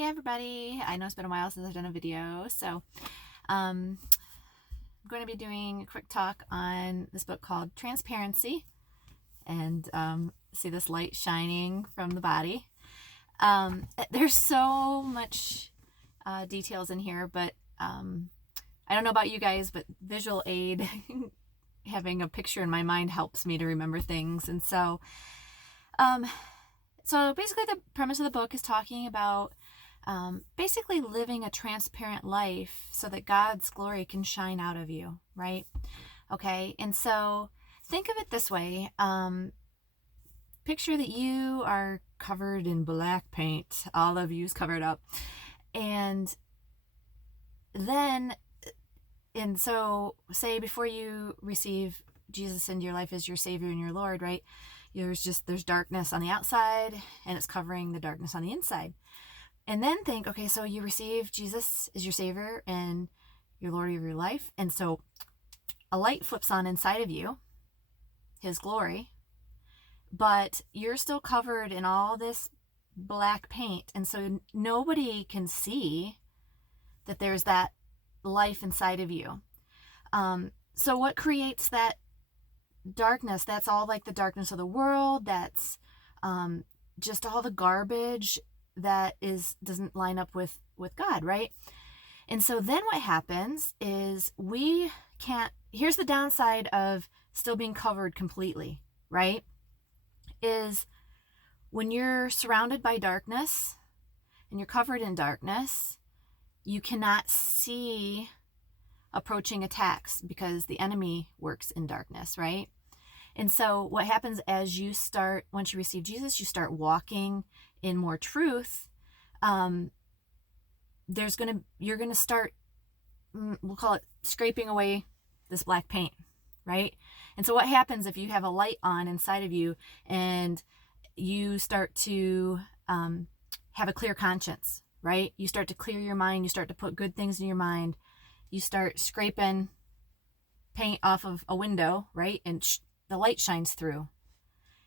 Hey everybody, I know it's been a while since I've done a video, so I'm going to be doing a quick talk on this book called Transparency, and see this light shining from the body. There's so much details in here, but I don't know about you guys, but visual aid, having a picture in my mind helps me to remember things. And so basically the premise of the book is talking about basically living a transparent life so that God's glory can shine out of you, right? Okay, and so think of it this way. Picture that you are covered in black paint. All of you's covered up. And so say before you receive Jesus into your life as your Savior and your Lord, right? There's darkness on the outside and it's covering the darkness on the inside. And then think, okay, so you receive Jesus as your Savior and your Lord of your life. And so a light flips on inside of you, His glory, but you're still covered in all this black paint. And so nobody can see that there's that life inside of you. So what creates that darkness? That's all like the darkness of the world. That's just all the garbage that doesn't line up with God, right? And so then what happens is here's the downside of still being covered completely, right? Is when you're surrounded by darkness and you're covered in darkness, you cannot see approaching attacks because the enemy works in darkness, right? And so what happens once you receive Jesus, you start walking in more truth. You're going to start, we'll call it scraping away this black paint, right? And so what happens if you have a light on inside of you and you start to have a clear conscience, right? You start to clear your mind. You start to put good things in your mind. You start scraping paint off of a window, right? And the light shines through.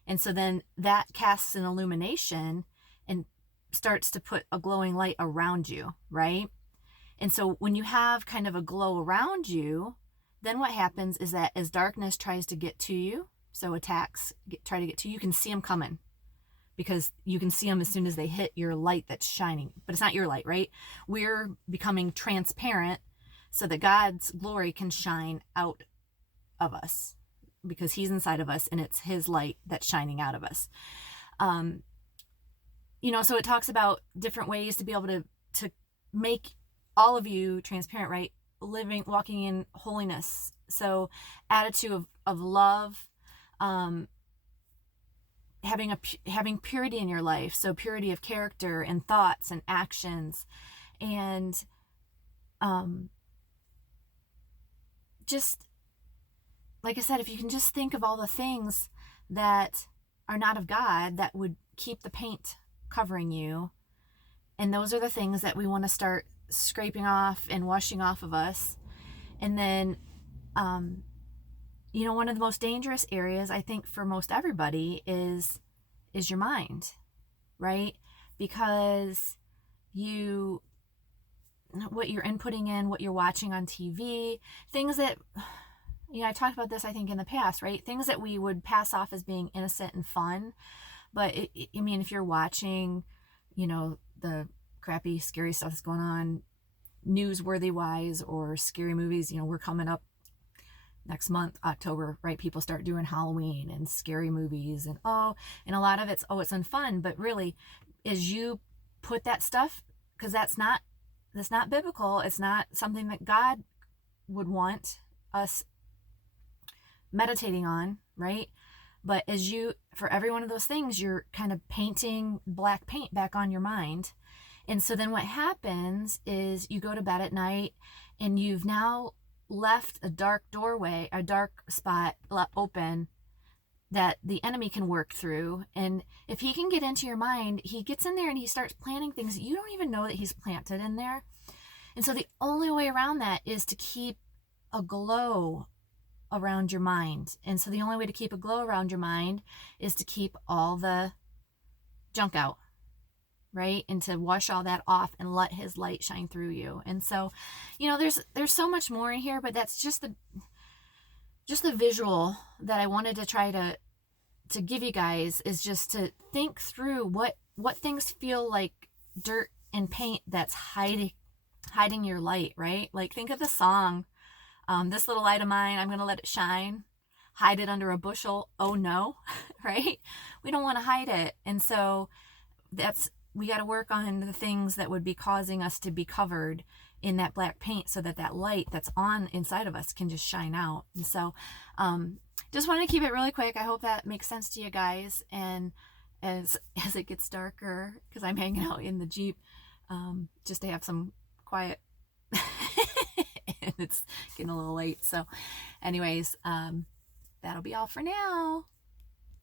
And so then that casts an illumination and starts to put a glowing light around you, right? And so when you have kind of a glow around you, then what happens is that as darkness tries to get to you, so attacks try to get to you, you can see them coming because you can see them as soon as they hit your light that's shining. But it's not your light, right? We're becoming transparent so that God's glory can shine out of us because He's inside of us and it's His light that's shining out of us. So it talks about different ways to be able to make all of you transparent, right? Walking in holiness. So attitude of love, having purity in your life. So purity of character and thoughts and actions. And just like I said, if you can just think of all the things that are not of God that would keep the paint covering you, and those are the things that we want to start scraping off and washing off of us. And then one of the most dangerous areas I think for most everybody is your mind, right? Because what you're inputting in, what you're watching on TV, things that I talked about this I think in the past, right? Things that we would pass off as being innocent and fun. But if you're watching, the crappy, scary stuff that's going on, newsworthy wise, or scary movies, we're coming up next month, October, right? People start doing Halloween and scary movies and a lot of it's unfun. But really, as you put that stuff, because that's not biblical, it's not something that God would want us meditating on, right? But for every one of those things, you're kind of painting black paint back on your mind. And so then what happens is you go to bed at night and you've now left a dark doorway, a dark spot open that the enemy can work through. And if he can get into your mind, he gets in there and he starts planting things that you don't even know that he's planted in there. And so the only way around that is to keep a glow around your mind. And so the only way to keep a glow around your mind is to keep all the junk out. right? And to wash all that off and let his light shine through you. And so, there's so much more in here, but that's just the visual that I wanted to try to give you guys, is just to think through what things feel like dirt and paint that's hiding your light, right? Like, think of the song, this little light of mine, I'm gonna let it shine. Hide it under a bushel, oh no. Right? We don't want to hide it. And so we got to work on the things that would be causing us to be covered in that black paint, so that light that's on inside of us can just shine out. And so just wanted to keep it really quick. I hope that makes sense to you guys. And as it gets darker, because I'm hanging out in the Jeep, just to have some quiet and it's getting a little late. So anyways, that'll be all for now.